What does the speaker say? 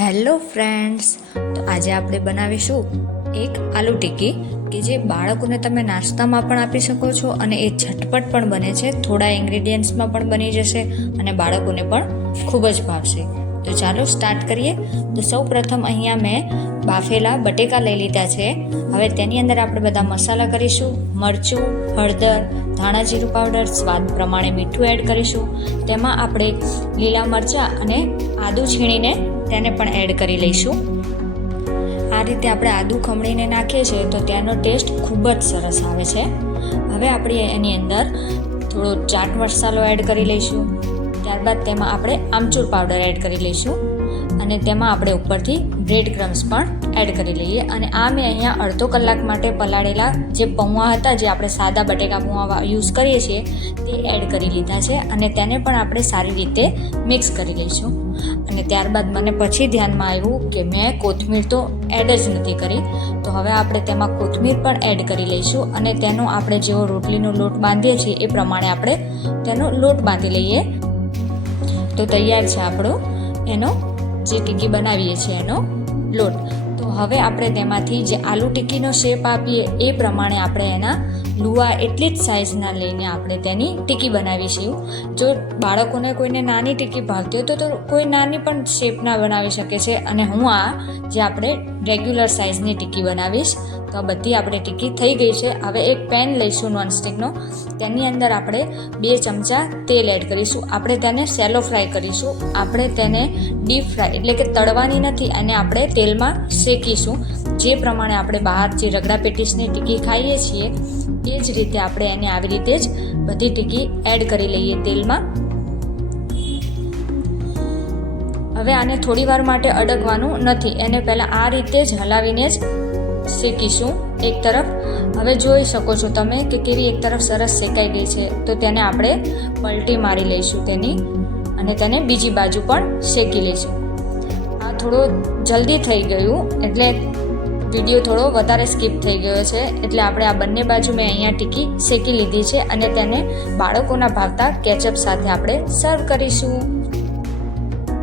Hello friends, તો આજે આપણે બનાવીશું એક આલુ ટિક્કી કે જે બાળકોને તમે નાસ્તામાં પણ આપી શકો છો અને એ ઝટપટ પણ બને છે. થોડા ઇન્ગ્રીડિયન્ટ્સમાં પણ બની જશે અને બાળકોને પણ ખૂબ જ ભાવશે. તો ચાલો સ્ટાર્ટ કરીએ. તો સૌ પ્રથમ અહીંયા મેં બાફેલા બટેકા લઈ લીધા છે. હવે તેની અંદર આપણે બધા મસાલા કરીશું. મરચું, હળદર, ધાણા જીરું પાવડર, સ્વાદ પ્રમાણે મીઠું એડ કરીશું. તેમાં આપણે લીલા મરચાં અને આદું છીણીને તેને પણ એડ કરી લઈશું. આ રીતે આપણે આદું ખમણીને નાખીએ છીએ તો તેનો ટેસ્ટ ખૂબ જ સરસ આવે છે. હવે આપણે એની અંદર થોડો ચાટ મસાલો એડ કરી લઈશું. ત્યારબાદ તેમાં આપણે આમચૂર પાવડર એડ કરી લઈશું. અને તેમાં આપણે ઉપરથી બ્રેડ ક્રમ્સ પણ એડ કરી લઈએ. અને આ મેં અહીંયા અડધો કલાક માટે પલાળેલા જે પૌવા હતા, જે આપણે સાદા બટેકા પૌવા યુઝ કરીએ છીએ, તે એડ કરી લીધા છે. અને તેને પણ આપણે સારી રીતે મિક્સ કરી લઈશું. અને ત્યારબાદ મને પછી ધ્યાનમાં આવ્યું કે મેં કોથમીર તો એડ જ નથી કરી. તો હવે આપણે તેમાં કોથમીર પણ એડ કરી લઈશું. અને તેનો આપણે જેવો રોટલીનો લોટ બાંધીએ છીએ, એ પ્રમાણે આપણે તેનો લોટ બાંધી લઈએ. તો તૈયાર છે આપણો એનો, જે ટીકી બનાવીએ છીએ એનો લોટ. તો હવે આપણે તેમાંથી જે આલુ ટિક્કીનો શેપ આપીએ એ પ્રમાણે આપણે એના લુવા એટલી જ સાઇઝના લઈને આપણે તેની ટીકી બનાવીશું જો બાળકોને કોઈને નાની ટીકી ભાવતી હોય તો તો કોઈ નાની પણ શેપના બનાવી શકે છે. અને હું આ જે આપણે રેગ્યુલર સાઇઝની ટીકી બનાવીશ, તો આ બધી આપણે ટીકી થઈ ગઈ છે. હવે એક પેન લઈશું નોનસ્ટિકનો તેની અંદર આપણે બે ચમચા તેલ એડ કરીશું. આપણે તેને સેલો ફ્રાય કરીશું. આપણે તેને ડીપ ફ્રાય એટલે કે તળવાની નથી અને આપણે તેલમાં શેકીશું. જે પ્રમાણે આપણે બહાર જે રગડા પેટીસની ટીકી ખાઈએ છીએ એ જ રીતે આપણે એને આવી રીતે જ બધી ટીકી એડ કરી લઈએ તેલમાં. હવે આને થોડી વાર માટે અડકવાનું નથી, એને પહેલાં આ રીતે જ હલાવીને જ શેકીશું એક તરફ. હવે જોઈ શકો છો તમે કે કેવી એક તરફ સરસ શેકાઈ ગઈ છે, તો તેને આપણે પલટી મારી લઈશું તેની અને તેને બીજી બાજુ પણ શેકી લઈશું. આ થોડો જલ્દી થઈ ગયું, એટલે વીડિયો થોડો વધારે સ્કીપ થઈ ગયો છે, એટલે આપણે આ બંને બાજુ મેં અહીંયા ટીકી શેકી લીધી છે અને તેને બાળકોના ભાવતા કેચઅપ સાથે આપણે સર્વ કરીશું.